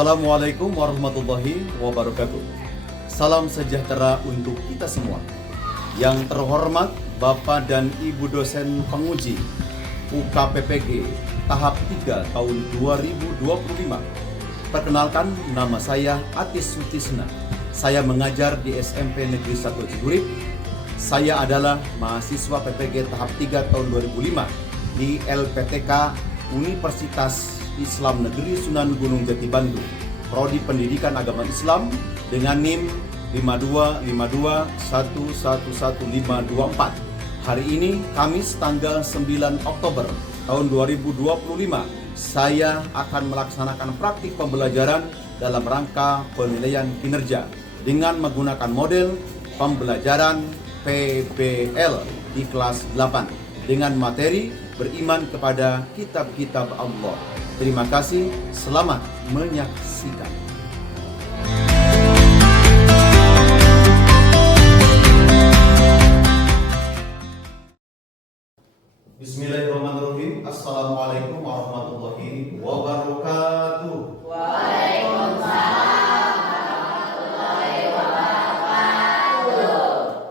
Assalamualaikum warahmatullahi wabarakatuh. Salam sejahtera untuk kita semua. Yang terhormat Bapak dan Ibu dosen penguji UKPPG tahap 3 tahun 2025. Perkenalkan, nama saya Atis Sutisna. Saya mengajar di SMP Negeri 1 Cigurit. Saya adalah mahasiswa PPG tahap 3 tahun 2005 di LPTK Universitas Islam Negeri Sunan Gunung Jati Bandung, Prodi Pendidikan Agama Islam dengan NIM 52521111524. Hari ini Kamis tanggal 9 Oktober tahun 2025, saya akan melaksanakan praktik pembelajaran dalam rangka penilaian kinerja dengan menggunakan model pembelajaran PBL di kelas 8 dengan materi beriman kepada kitab-kitab Allah. Terima kasih, selamat menyaksikan. Bismillahirrahmanirrahim. Assalamualaikum warahmatullahi wabarakatuh. Waalaikumsalam warahmatullahi wabarakatuh.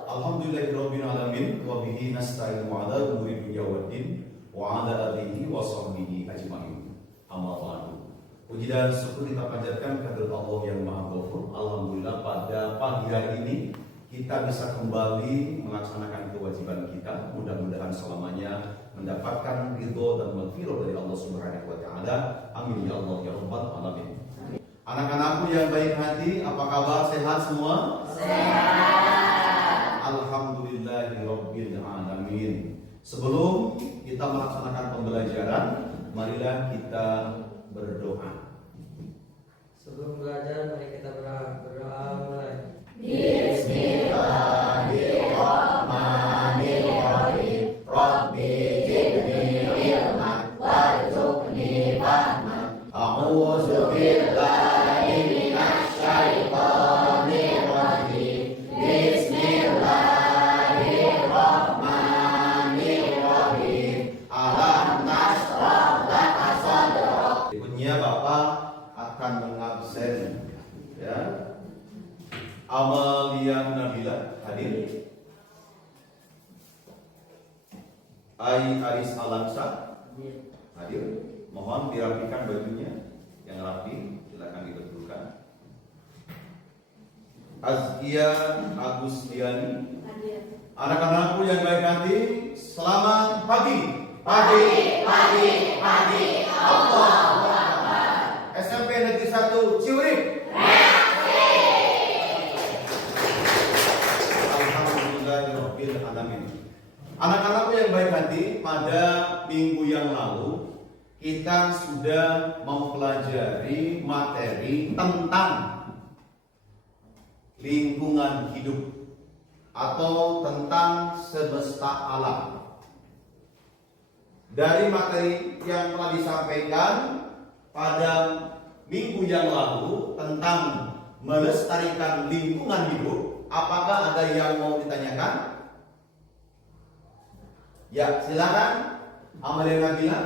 Alhamdulillahirabbil alamin wa bihi nasta'inu ala umuri dunya waddin wa ala alihi wa sahbihi ajmain. Amma ba'du. Puji dan syukur kita panjatkan kehadirat Allah yang Maha Ghafur. Alhamdulillah pada pagi hari ini kita bisa kembali melaksanakan kewajiban kita. Mudah-mudahan selamanya mendapatkan ridho dan maghfirah dari Allah Subhanahu wa taala. Amin ya Allah ya rabbal alamin. Anak-anakku yang baik hati, apa kabar? Sehat semua? Sehat. Alhamdulillahirabbil alamin. Sebelum kita melaksanakan pembelajaran, marilah kita berdoa. Sebelum belajar, mari kita berdoa mulai. Bismillahirrahmanirrahim. Rabbi zidni ilman warzuqni fahman. A'udzu billahi minasy syaithanir rajim. Bismillahirrahmanirrahim. Alam nashrah laka sadrak. Berikutnya Bapak akan mengabsen ya. Amalia Nabila hadir. Aris Alansa hadir. Mohon dirapikan bajunya yang rapi, silakan dibetulkan. Azkia Agustiani hadir. Anak-anakku yang baik hati, selamat pagi. Pagi. Allahu Akbar. SMP Negeri 1 Cigurit. Alhamdulillahirabbil alamin. Anak-anakku yang baik hati, pada minggu yang lalu kita sudah mempelajari materi tentang lingkungan hidup atau tentang semesta alam. Dari materi yang telah disampaikan pada minggu yang lalu tentang melestarikan lingkungan hidup, apakah ada yang mau ditanyakan? Ya, silakan. Amalia Nabila.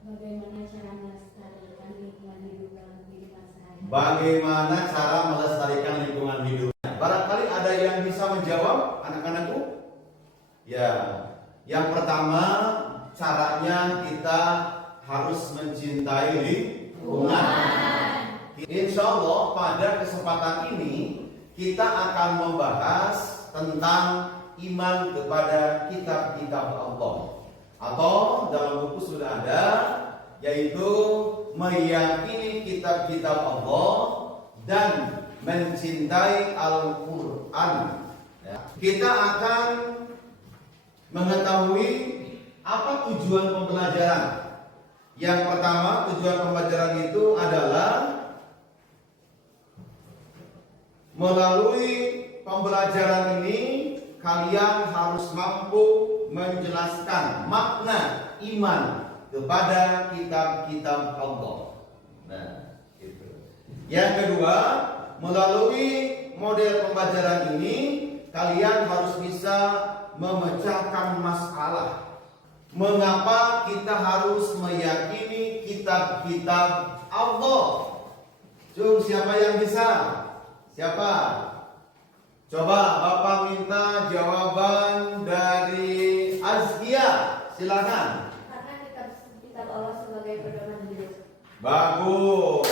Bagaimana cara melestarikan lingkungan hidup dalam kehidupan sehari-hari? Bagaimana cara melestarikan lingkungan hidup? Barangkali ada yang bisa menjawab, anak-anakku? Ya, yang pertama caranya kita harus mencintai lingkungan. Insya Allah pada kesempatan ini kita akan membahas tentang iman kepada kitab-kitab Allah, atau dalam buku sudah ada, yaitu meyakini kitab-kitab Allah dan mencintai Al-Quran. Kita akan mengetahui apa tujuan pembelajaran. Yang pertama, tujuan pembelajaran itu adalah melalui pembelajaran ini kalian harus mampu menjelaskan makna iman kepada kitab-kitab Allah. Nah, itu. Yang kedua, melalui model pembelajaran ini kalian harus bisa memecahkan masalah. Mengapa kita harus meyakini kitab-kitab Allah? Cung, siapa yang bisa? Siapa? Coba Bapak minta jawaban dari Azkia. Silakan. Karena kitab Allah sebagai pedoman hidup. Bagus.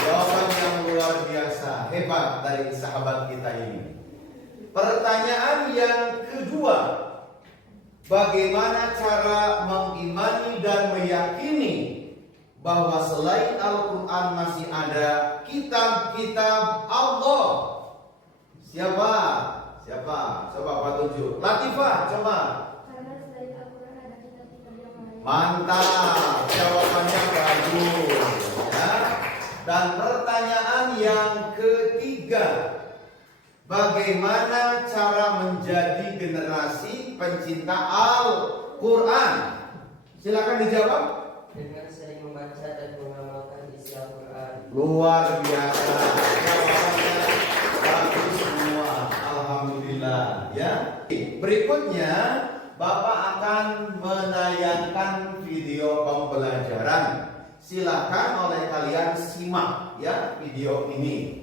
Jawaban yang luar biasa. Hebat dari sahabat kita ini. Pertanyaan yang kedua. Bagaimana cara mengimani dan meyakini bahwa selain Al-Quran masih ada kitab-kitab Allah? Siapa? Siapa? Coba Pak tunjuk. Latifah, coba. Karena selain Al-Quran ada kitab-kitab yang lain. Mantap, jawabannya bagus. Ya. Dan pertanyaan yang ketiga, bagaimana cara menjadi generasi pencinta Al-Quran? Silakan dijawab. Dengan sering membaca dan mengamalkan isi Al-Quran. Luar biasa. Jawabannya bagus semua. Alhamdulillah. Ya. Berikutnya Bapak akan menayangkan video pembelajaran. Silakan oleh kalian simak ya video ini.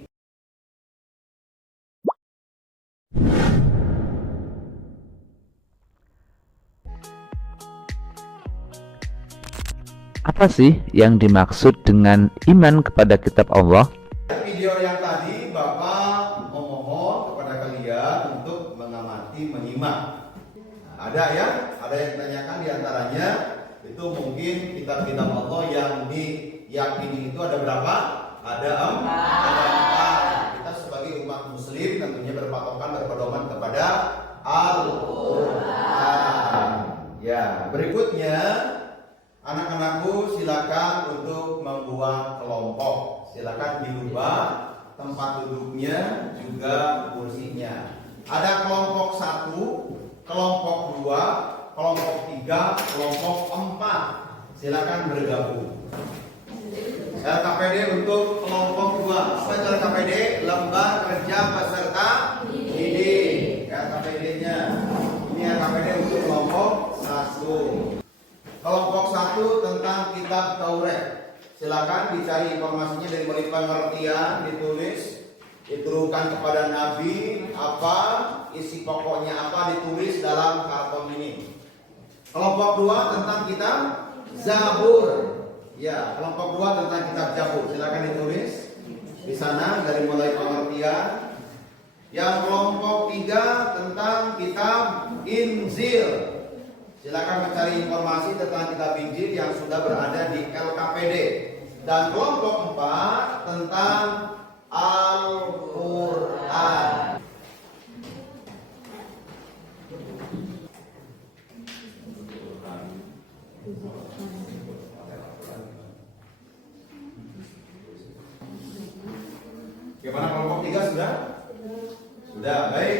Apa sih yang dimaksud dengan iman kepada kitab Allah? Video yang tadi Bapak memohon kepada kalian untuk mengamati, menyimak. Ada ya? Ada yang ditanyakan diantaranya itu mungkin kitab-kitab Allah yang diyakini itu ada berapa? Ada empat. Kita sebagai umat muslim tentunya berpatokan berpedoman kepada Al-Quran. Ya, berikutnya anak-anakku silakan untuk membuat kelompok. Silakan dirubah tempat duduknya juga kursinya. Ada kelompok 1, kelompok 2, kelompok 3, kelompok 4. Silakan bergabung. LKPD untuk kelompok 2. Apa itu LKPD? Lembar Kerja Peserta Didik. LKPD-nya. Ini LKPD untuk kelompok 1. Kelompok 1 tentang kitab Taurat. Silakan dicari informasinya dari mulai pengertian, ditulis, diturukan kepada Nabi, apa isi pokoknya apa ditulis dalam karton ini. Kelompok 2 tentang kitab Zabur. Ya, kelompok 2 tentang kitab Zabur. Silakan ditulis di sana dari mulai pengertian. Yang kelompok 3 tentang kitab Injil. Silakan mencari informasi tentang kitab Injil yang sudah berada di LKPD. Dan kelompok 4 tentang Al-Quran. Gimana kelompok 3 sudah? Sudah, baik.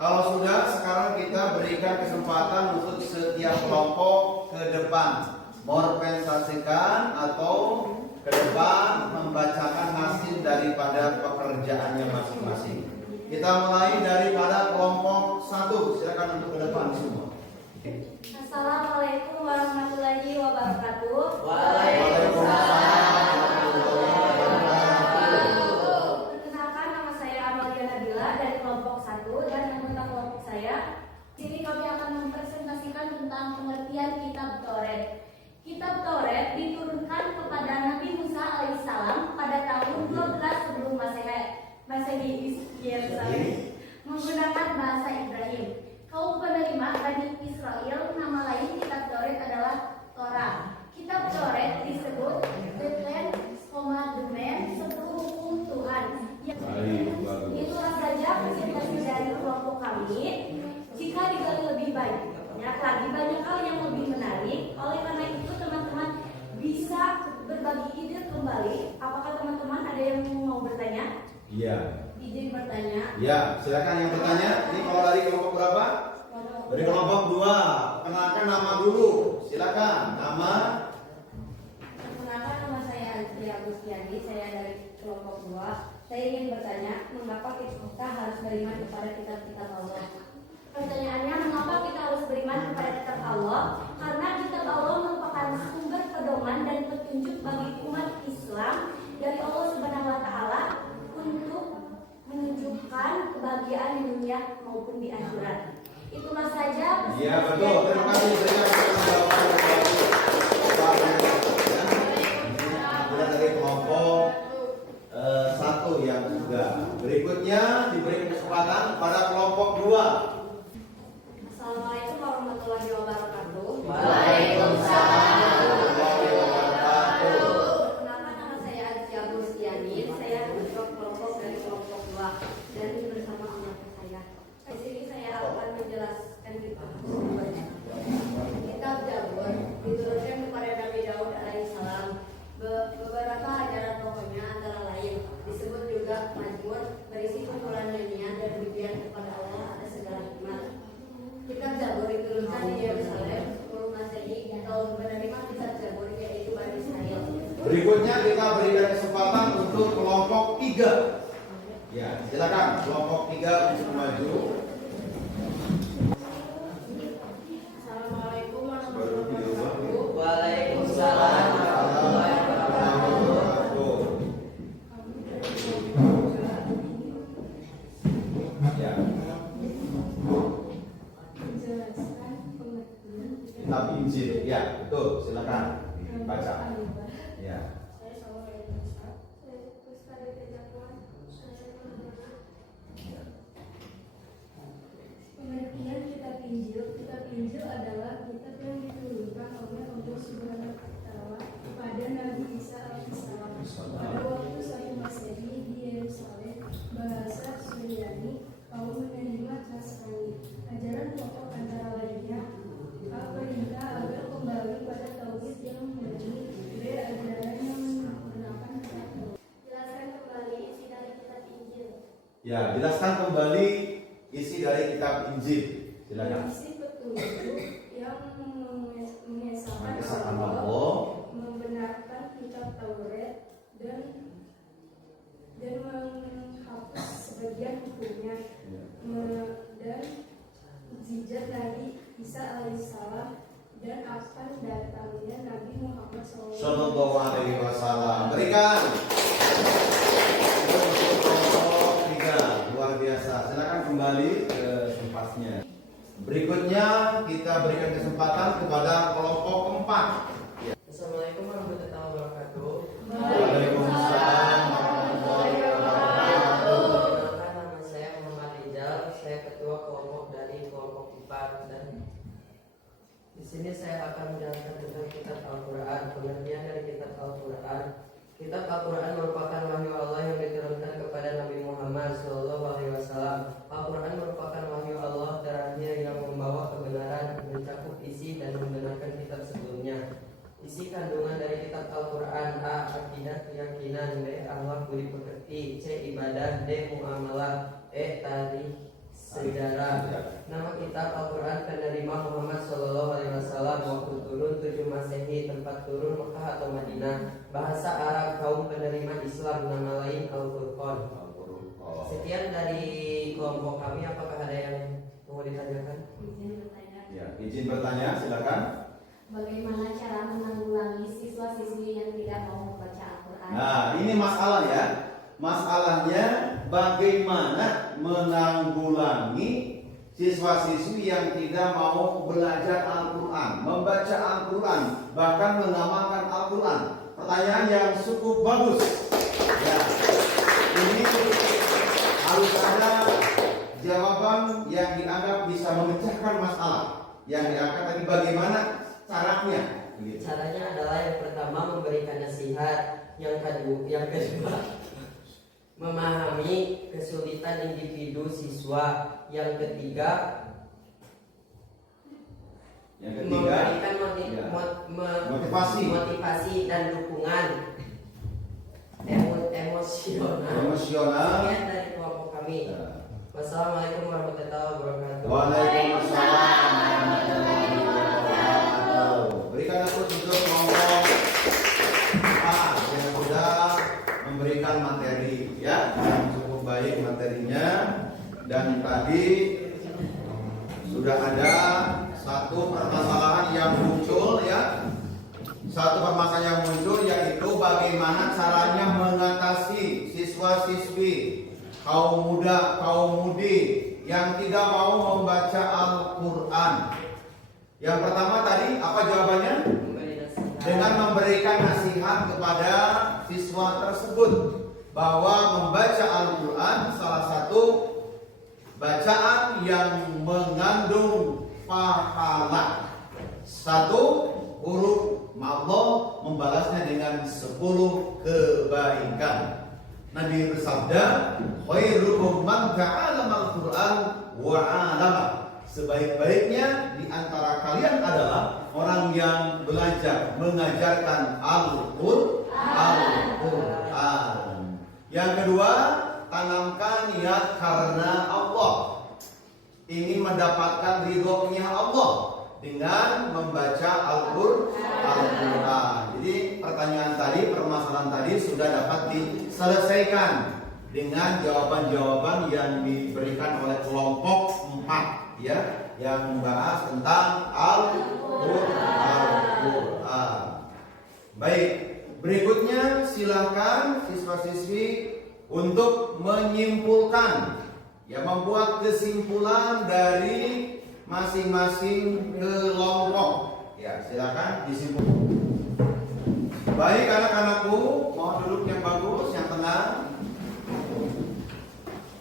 Kalau sudah, sekarang kita berikan kesempatan untuk setiap kelompok ke depan merepresentasikan atau ke depan membacakan hasil daripada pekerjaannya masing-masing. Kita mulai daripada kelompok 1. Silakan untuk ke depan semua. Assalamualaikum warahmatullahi wabarakatuh. Waalaikumsalam. Perkenalkan, nama saya Amalia Nabila dari kelompok 1 dan anggota kelompok saya. Sini kami akan mempresentasikan tentang pengertian kitab Taurat. Kitab Taurat diturunkan kepada Nabi Musa alaihissalam pada tahun 12 sebelum Masehi Yerusalem menggunakan bahasa Ibrahim. Kaum penerima Bani Israel, nama lain kitab Taurat adalah Torah. Kitab Taurat disebut the Ten Commandments, 10 hukum Tuhan. Itulah saja presentasi dari kelompok kami. Jika digali lebih banyak lagi banyak hal yang lebih menarik. Oleh karena itu teman-teman bisa berbagi ide kembali. Apakah teman-teman ada yang mau bertanya? Iya. Izin bertanya. Ya, silakan yang bertanya. Ini kalau dari kelompok berapa? Dari kelompok 2. Kenalkan nama dulu. Silakan. Nama. Perkenalkan, nama saya Andri Agustiani. Saya dari kelompok 2. Saya ingin bertanya, mengapa kita harus beriman kepada kitab-kitab Allah? Pertanyaannya, mengapa kita harus beriman kepada kitab Allah? Karena kitab Allah merupakan sumber pedoman dan petunjuk bagi umat Islam Ya betul. Terima kasih. Berikan jawaban yang bagus. Pak Mentor, ya. Kemudian dari kelompok satu yang sudah. Berikutnya diberi kesempatan pada kelompok 2. Assalamualaikum warahmatullahi wabarakatuh. Waalaikumsalam. Perkenalkan, nama saya Aziza Bustiani. Saya ketua kelompok dari kelompok 2 dan bersama anak saya. Di sini saya akan menjelaskan kitab Zabur diturunkan kepada Nabi Daud alaihissalam. Beberapa ajaran pokoknya antara lain disebut juga Mazmur, berisi kumpulan nyanyian dan pujian kepada Allah atas segala hikmat. Kitab Zabur diturunkan di Yerusalem 10 Masehi tahun penerima kitab Zabur yaitu Bani Israel. Berikutnya kita berikan kesempatan untuk kelompok 3. Ya, silakan kelompok 3 untuk maju. Assalamualaikum warahmatullahi wabarakatuh. Waalaikumsalam warahmatullahi wabarakatuh. Ya, Menjelaskan pengertian kitab Injil. Ya, betul. Silakan baca. Ya. Saya Assalamualaikum Ustaz. Saya Ustaz dari Tejakuan. Pengertian kitab Injil. Kitab Injil adalah kitab yang diturunkan oleh Allah Subhanahu wa Ta'ala kepada Nabi Isa alaihissalam pada waktu 1 Masehi di Yerusalem, bahasa Suryani, kaum menerima Nasrani. Ajaran pokok antara lainnya perintah agar kembali pada tauhid yang murni, ajaran yang menggunakan kitab. Jelaskan kembali isi dari kitab Injil. Ya, jelaskan kembali isi dari kitab Injil. Silakan. Isi petunjuk yang mengesahkan Mengesahkan Allah, Allah, membenarkan kitab Taurat dan menghapus sebagian hukumnya, Ya. dan mukjizat Nabi Isa alaihissalam dan akan datangnya Nabi Muhammad Sallallahu alaihi wasallam. Berikan. Untuk kelompok 3 luar biasa. Silakan kembali ke tempatnya. Berikutnya kita berikan kesempatan kepada kelompok 4. Assalamualaikum warahmatullahi wabarakatuh. Waalaikumsalam warahmatullahi wabarakatuh. Perkenalkan, nama saya Muhammad Rizal. Saya ketua kelompok dari kelompok 4 dan di sini saya akan menjelaskan tentang kitab Al-Quran. Pengertian dari kitab Al-Quran. Kitab Al-Quran merupakan wahyu Allah yang diturunkan kepada Nabi Muhammad SAW. Al-Quran merupakan wahyu Allah terakhir yang membawa kebenaran, mencakup isi dan membenarkan kitab sebelumnya. Isi kandungan dari kitab Al-Quran: A. Akidah keyakinan, B. Akhlak budi pekerti, C. Ibadah, D. Muamalah, E. Tarikh sejarah. Nama kitab Al-Quran penerima Muhammad SAW. Waktu turun 7 Masehi, tempat turun Mekah atau Madinah. Bahasa Arab kaum penerima Islam, nama lain Al-Furqan. Sekian dari kelompok kami. Apakah ada yang mau ditanyakan? Izin bertanya, Ya, izin bertanya, silakan. bagaimana cara menanggulangi siswa-siswi yang tidak mau membaca Al-Quran? Nah, ini masalah ya. Masalahnya bagaimana menanggulangi siswa-siswi yang tidak mau belajar Al-Quran, membaca Al-Quran, bahkan mengamalkan Al-Quran. Pertanyaan yang cukup bagus. Ya, ini harus ada jawaban yang dianggap bisa memecahkan masalah yang diangkat tadi. Bagaimana caranya? Gitu. Caranya adalah yang pertama memberikan nasihat, yang kedua memahami kesulitan individu siswa, yang ketiga memberikan motivasi dan dukungan emosional. Sekian dari kelompok kami. Wassalamualaikum warahmatullahi wabarakatuh. Waalaikumsalam warahmatullahi wabarakatuh. Berikan aku untuk kelompok A yang sudah memberikan materi ya, yang cukup baik materinya, dan tadi sudah ada satu permasalahan yang muncul ya. Satu permasalahan yang muncul yaitu bagaimana caranya mengatasi siswa-siswi, kaum muda, kaum mudi yang tidak mau membaca Al-Quran. Yang pertama tadi apa jawabannya? Dengan memberikan nasihat kepada siswa tersebut bahwa membaca Al-Quran salah satu bacaan yang mengandung pahala. Satu huruf Allah membalasnya dengan 10 kebaikan. Nabi bersabda, khairukum man ta'allama al-Qur'an wa 'allama. Sebaik-baiknya di antara kalian adalah orang yang belajar mengajarkan Al-Qur'an. Yang kedua, tanamkan niat karena Allah. Ingin mendapatkan ridhonya Allah dengan membaca Al-Qur'an. Jadi pertanyaan tadi, permasalahan tadi sudah dapat diselesaikan dengan jawaban-jawaban yang diberikan oleh kelompok 4 ya, yang membahas tentang Al-Qur'an. Baik, berikutnya silakan siswa-siswi untuk menyimpulkan, ya, membuat kesimpulan dari masing-masing kelompok. Ya, silakan disimpulkan. Baik anak-anakku, mohon duduk yang bagus, yang tenang.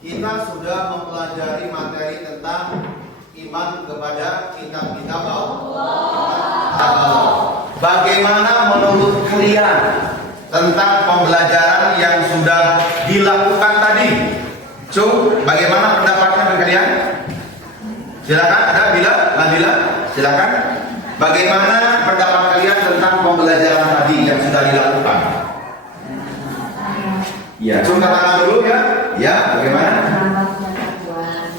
Kita sudah mempelajari materi tentang iman kepada kitab-kitab Allah. Bagaimana menurut kalian tentang pembelajaran yang sudah dilakukan tadi? Bagaimana pendapatnya kalian? Silakan, ada Nabila, silakan. Bagaimana pendapat kalian tentang pembelajaran tadi yang sudah dilakukan? Ya, coba tangan dulu ya. Ya, bagaimana?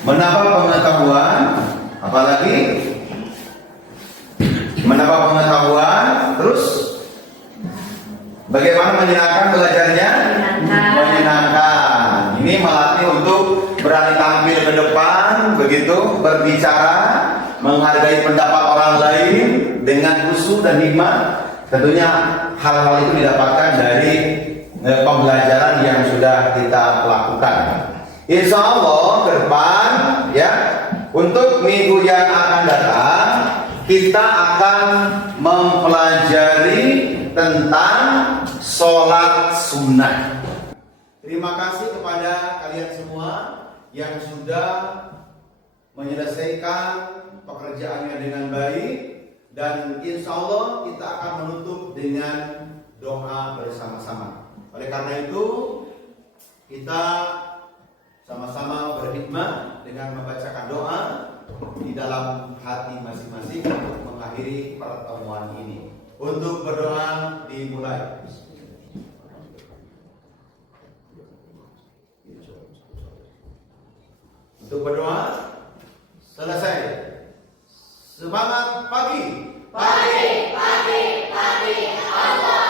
Menambah pengetahuan. Apalagi? Menambah pengetahuan. Terus bagaimana menyenangkan belajarnya? Menyenangkan. Ini melatih untuk berani tampil ke depan, begitu, berbicara, menghargai pendapat orang lain dengan khusyuk dan hikmah. Tentunya hal-hal itu didapatkan dari pembelajaran yang sudah kita lakukan. Insya Allah ke depan, ya, untuk minggu yang akan datang kita akan mempelajari tentang sholat sunnah. Terima kasih kepada kalian semua yang sudah menyelesaikan pekerjaannya dengan baik, dan insya Allah kita akan menutup dengan doa bersama-sama. Oleh karena itu kita sama-sama berhikmah dengan membacakan doa di dalam hati masing-masing untuk mengakhiri pertemuan ini. Untuk berdoa dimulai. Untuk berdoa selesai. Semangat pagi. Pagi, pagi, pagi, Allah